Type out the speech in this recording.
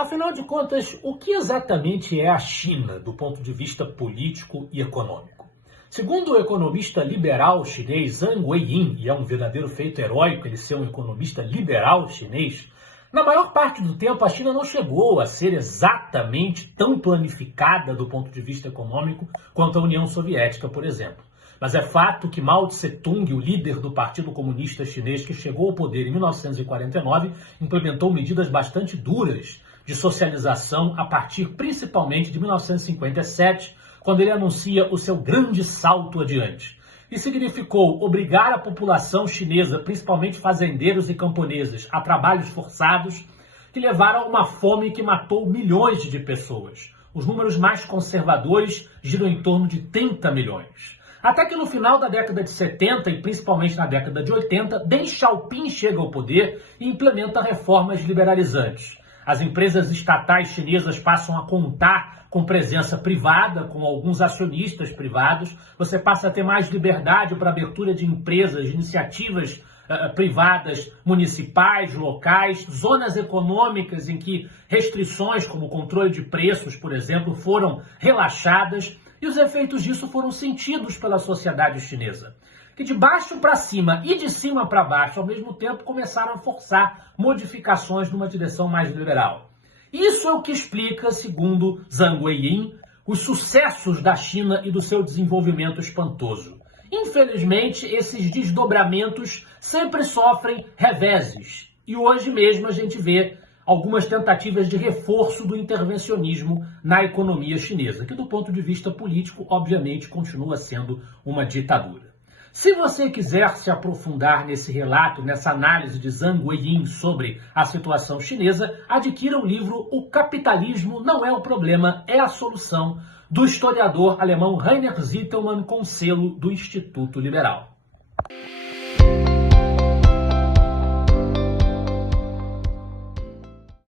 Afinal de contas, o que exatamente é a China do ponto de vista político e econômico? Segundo o economista liberal chinês Zhang Weiyin, e é um verdadeiro feito heróico ele ser um economista liberal chinês, na maior parte do tempo a China não chegou a ser exatamente tão planificada do ponto de vista econômico quanto a União Soviética, por exemplo. Mas é fato que Mao Tse-tung, o líder do Partido Comunista Chinês que chegou ao poder em 1949, implementou medidas bastante duras de socialização a partir principalmente de 1957, quando ele anuncia o seu grande salto adiante. Isso significou obrigar a população chinesa, principalmente fazendeiros e camponeses, a trabalhos forçados que levaram a uma fome que matou milhões de pessoas. Os números mais conservadores giram em torno de 30 milhões. Até que no final da década de 70 e principalmente na década de 80, Deng Xiaoping chega ao poder e implementa reformas liberalizantes. As empresas estatais chinesas passam a contar com presença privada, com alguns acionistas privados. Você passa a ter mais liberdade para abertura de empresas, de iniciativas privadas, municipais, locais, zonas econômicas em que restrições como o controle de preços, por exemplo, foram relaxadas. E os efeitos disso foram sentidos pela sociedade chinesa, que de baixo para cima e de cima para baixo, ao mesmo tempo, começaram a forçar modificações numa direção mais liberal. Isso é o que explica, segundo Zhang Weiyin, os sucessos da China e do seu desenvolvimento espantoso. Infelizmente, esses desdobramentos sempre sofrem reveses. E hoje mesmo a gente vê algumas tentativas de reforço do intervencionismo na economia chinesa, que do ponto de vista político, obviamente, continua sendo uma ditadura. Se você quiser se aprofundar nesse relato, nessa análise de Zhang Weiyin sobre a situação chinesa, adquira o livro O Capitalismo Não é o Problema, é a Solução, do historiador alemão Rainer Zitelmann, com selo do Instituto Liberal.